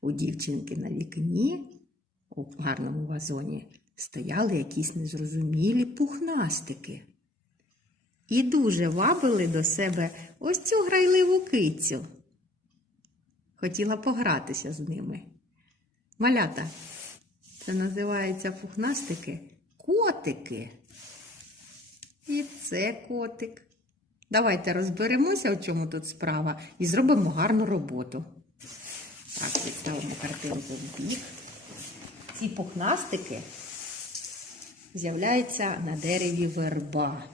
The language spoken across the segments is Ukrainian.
У дівчинки на вікні у гарному вазоні стояли якісь незрозумілі пухнастики. І дуже вабили до себе ось цю грайливу кицю. Хотіла погратися з ними. Малята, це називається пухнастики котики. І це котик. Давайте розберемося, у чому тут справа, і зробимо гарну роботу. Так, відставимо картинку в бік. Ці пухнастики з'являються на дереві верба.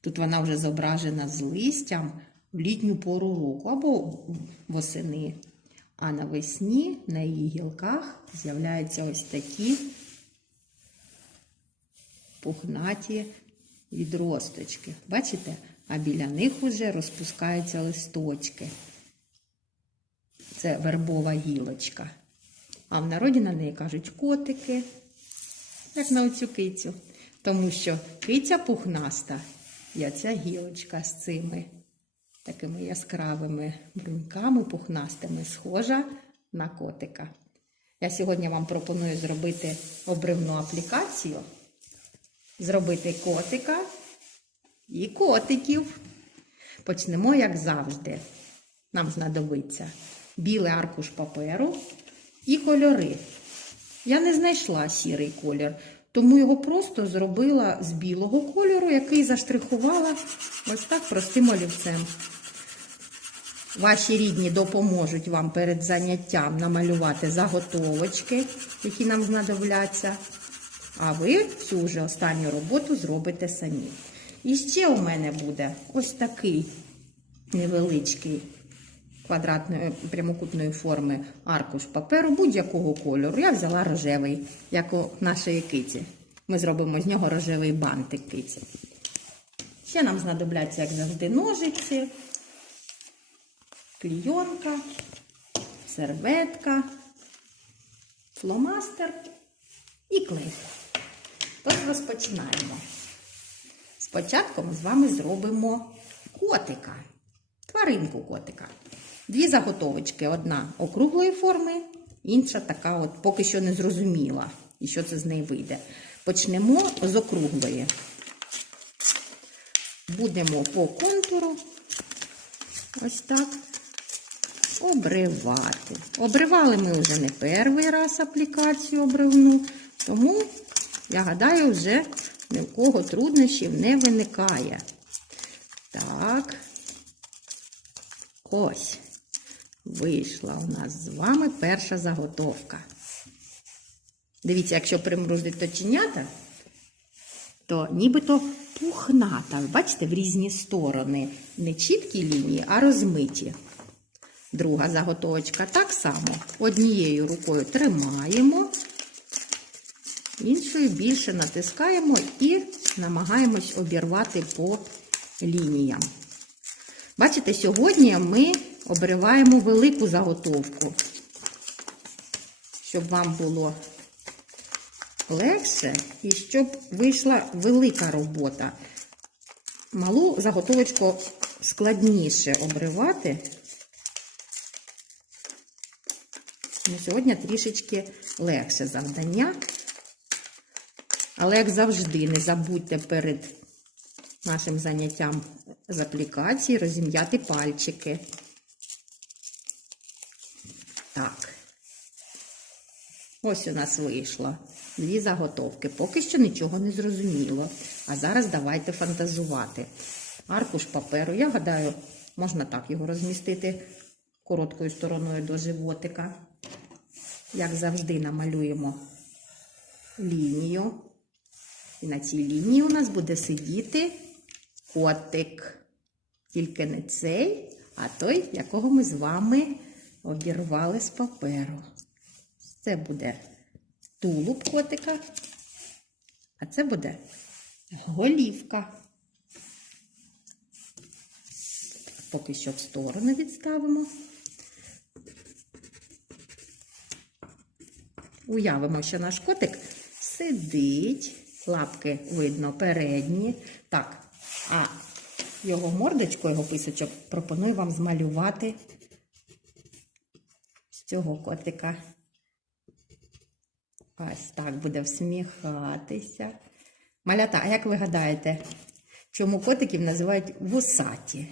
Тут вона вже зображена з листям в літню пору року або восени. А навесні на її гілках з'являються ось такі пухнаті відросточки. Бачите? А біля них вже розпускаються листочки це вербова гілочка. А в народі на неї кажуть котики, як на оцю кицю. Тому що киця пухнаста і ця гілочка з цими такими яскравими бруньками, пухнастими, схожа на котика. Я сьогодні вам пропоную зробити обривну аплікацію, зробити котика і котиків. Почнемо, як завжди, нам знадобиться білий аркуш паперу і кольори. Я не знайшла сірий колір, тому його просто зробила з білого кольору, який заштрихувала ось так простим олівцем. Ваші рідні допоможуть вам перед заняттям намалювати заготовочки, які нам знадобляться. А ви всю вже останню роботу зробите самі. І ще у мене буде ось такий невеличкий квадратної е, прямокутної форми аркуш паперу будь-якого кольору. Я взяла рожевий, як у нашої киці. Ми зробимо з нього рожевий бантик киці. Ще нам знадобляться, як завжди, ножиці, клійонка, серветка, фломастер і клей. Тож розпочинаємо. Спочатку ми з вами зробимо котика, тваринку котика. Дві заготовочки. Одна округлої форми, інша така от поки що не зрозуміла, і що це з неї вийде. Почнемо з округлої. Будемо по контуру ось так обривати. Обривали ми вже не перший раз аплікацію обривну, тому, я гадаю, вже ні в кого труднощів не виникає. Так, ось. Вийшла у нас з вами перша заготовка. Дивіться, якщо примружить точенята, то нібито пухната. Бачите, в різні сторони. Не чіткі лінії, а розмиті. Друга заготовочка так само. Однією рукою тримаємо, іншою більше натискаємо і намагаємось обірвати по лініям. Бачите, сьогодні ми обриваємо велику заготовку, щоб вам було легше і щоб вийшла велика робота. Малу заготовочку складніше обривати. Ну, Сьогодні трішечки легше завдання. Але, як завжди, не забудьте перед нашим заняттям з аплікації розім'яти пальчики. Так. Ось у нас вийшло дві заготовки. Поки що нічого не зрозуміло. А зараз давайте фантазувати. Аркуш паперу. Я гадаю, можна так його розмістити короткою стороною до животика. Як завжди, намалюємо лінію. І на цій лінії у нас буде сидіти котик. Тільки не цей, а той, якого ми з вами обірвали з паперу. Це буде тулуб котика, а це буде голівка. Поки що в сторону відставимо. Уявимо, що наш котик сидить, лапки видно передні. Так, а його мордочку, його писочок пропоную вам змалювати цього котика. Ось так буде всміхатися. Малята, а як ви гадаєте, чому котиків називають вусаті?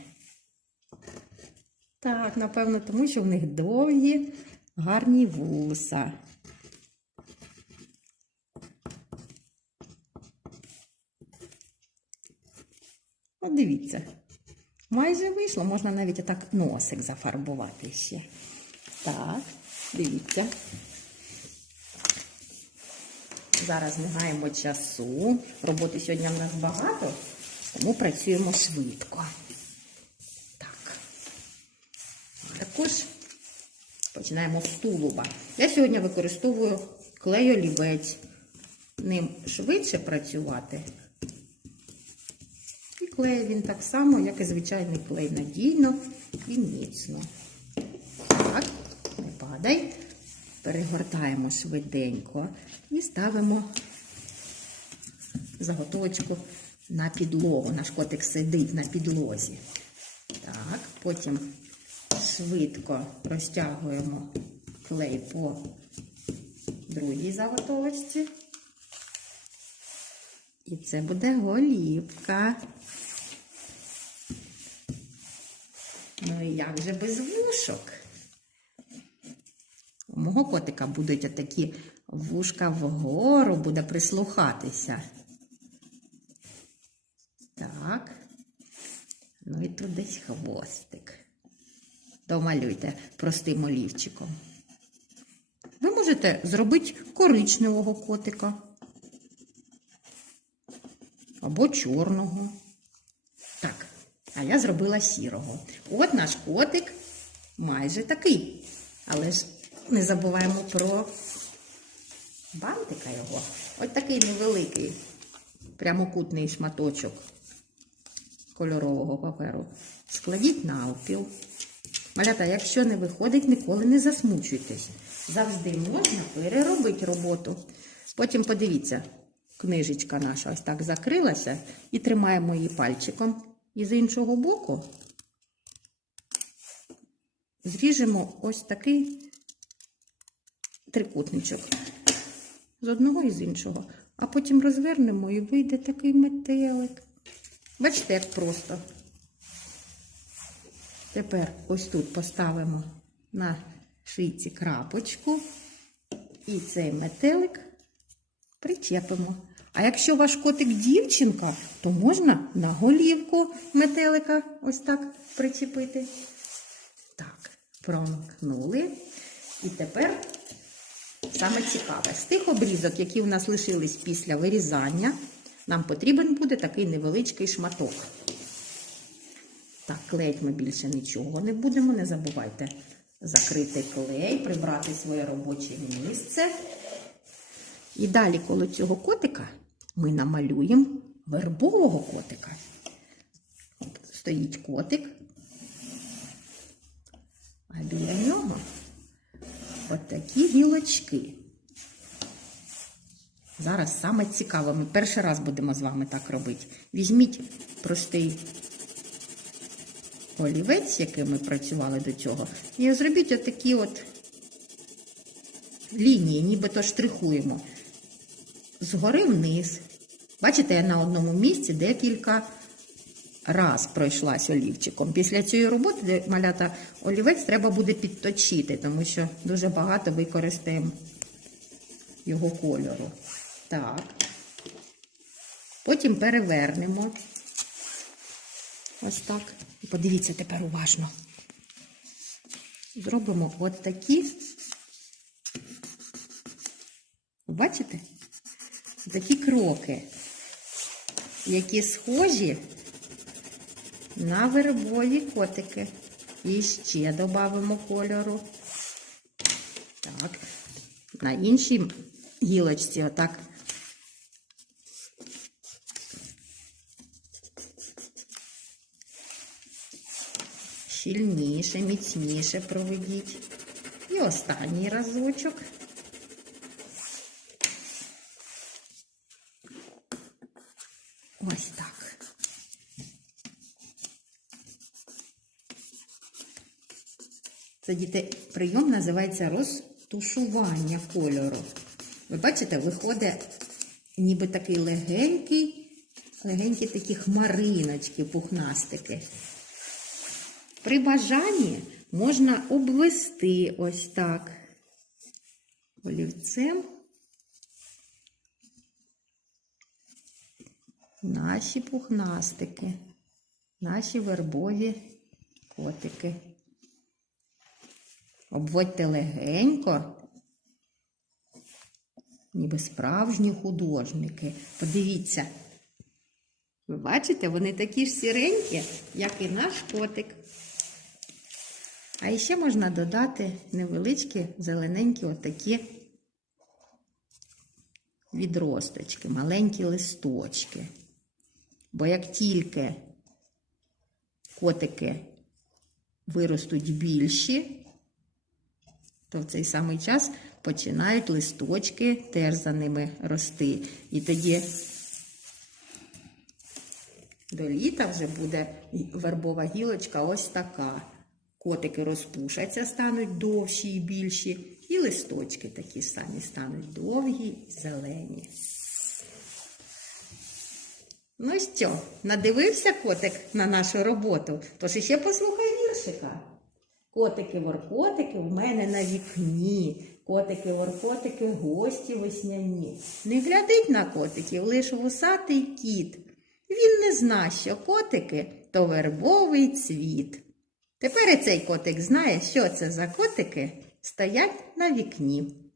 Так, напевно, тому що в них довгі, гарні вуса. От дивіться, майже вийшло, можна навіть отак носик зафарбувати ще. Так, дивіться. Зараз не маємо часу. Роботи сьогодні в нас багато, тому працюємо швидко. Так. Також починаємо з тулуба. Я сьогодні використовую клейолівець. Ним швидше працювати. І клей він так само, як і звичайний клей надійно і міцно згадай. Перегортаємо швиденько і ставимо заготовочку на підлогу. Наш котик сидить на підлозі. Так, Потім швидко розтягуємо клей по другій заготовочці. І це буде голівка. Ну і як же без вушок? мого котика будуть отакі, вушка вгору, буде прислухатися. Так. Ну і тут десь хвостик. Домалюйте простим олівчиком. Ви можете зробити коричневого котика або чорного. Так, а я зробила сірого. От наш котик майже такий. Але ж не забуваємо про бантика його. Ось такий невеликий, прямокутний шматочок кольорового паперу. Складіть на навпіл. Малята, якщо не виходить, ніколи не засмучуйтесь. Завжди можна переробити роботу. Потім подивіться, книжечка наша ось так закрилася. І тримаємо її пальчиком. І з іншого боку зріжемо ось такий трикутничок. З одного і з іншого. А потім розвернемо і вийде такий метелик. Бачите, як просто. Тепер ось тут поставимо на шийці крапочку і цей метелик причепимо. А якщо ваш котик дівчинка, то можна на голівку метелика ось так причепити. Так, промкнули. І тепер саме цікаве. З тих обрізок, які в нас лишились після вирізання, нам потрібен буде такий невеличкий шматок. Так, клеїть ми більше нічого не будемо. Не забувайте закрити клей, прибрати своє робоче місце. І далі, коло цього котика, ми намалюємо вербового котика. Стоїть котик, отакі гілочки. Зараз саме цікаве, ми перший раз будемо з вами так робити. Візьміть простий олівець, який ми працювали до цього, і зробіть отакі от лінії, нібито штрихуємо. Згори вниз. Бачите, я на одному місці декілька раз пройшлась олівчиком. Після цієї роботи малята олівець треба буде підточити, тому що дуже багато використаємо його кольору. Так. Потім перевернемо. Ось так. І подивіться тепер уважно. Зробимо от такі. Бачите? Такі кроки, які схожі на вербові котики. І ще додамо кольору. Так, на іншій гілочці, отак. Щільніше, міцніше проведіть. І останній разочок. Ось так. Це діти прийом називається розтушування кольору. Ви бачите, виходить ніби такий легенький, легенькі такі хмариночки, пухнастики. При бажанні можна обвести ось так олівцем наші пухнастики, наші вербові котики. Обводьте легенько, ніби справжні художники. Подивіться. Ви бачите, вони такі ж сіренькі, як і наш котик. А ще можна додати невеличкі зелененькі отакі відросточки, маленькі листочки. Бо як тільки котики виростуть більші, то в цей самий час починають листочки терзаними рости. І тоді до літа вже буде вербова гілочка ось така. Котики розпушаться, стануть довші і більші, і листочки такі самі стануть довгі і зелені. Ну що, надивився котик на нашу роботу, тож іще послухай віршика. Котики-воркотики в мене на вікні. Котики-воркотики, гості весняні. Не глядить на котиків лиш вусатий кіт. Він не зна, що котики то вербовий цвіт. Тепер і цей котик знає, що це за котики стоять на вікні.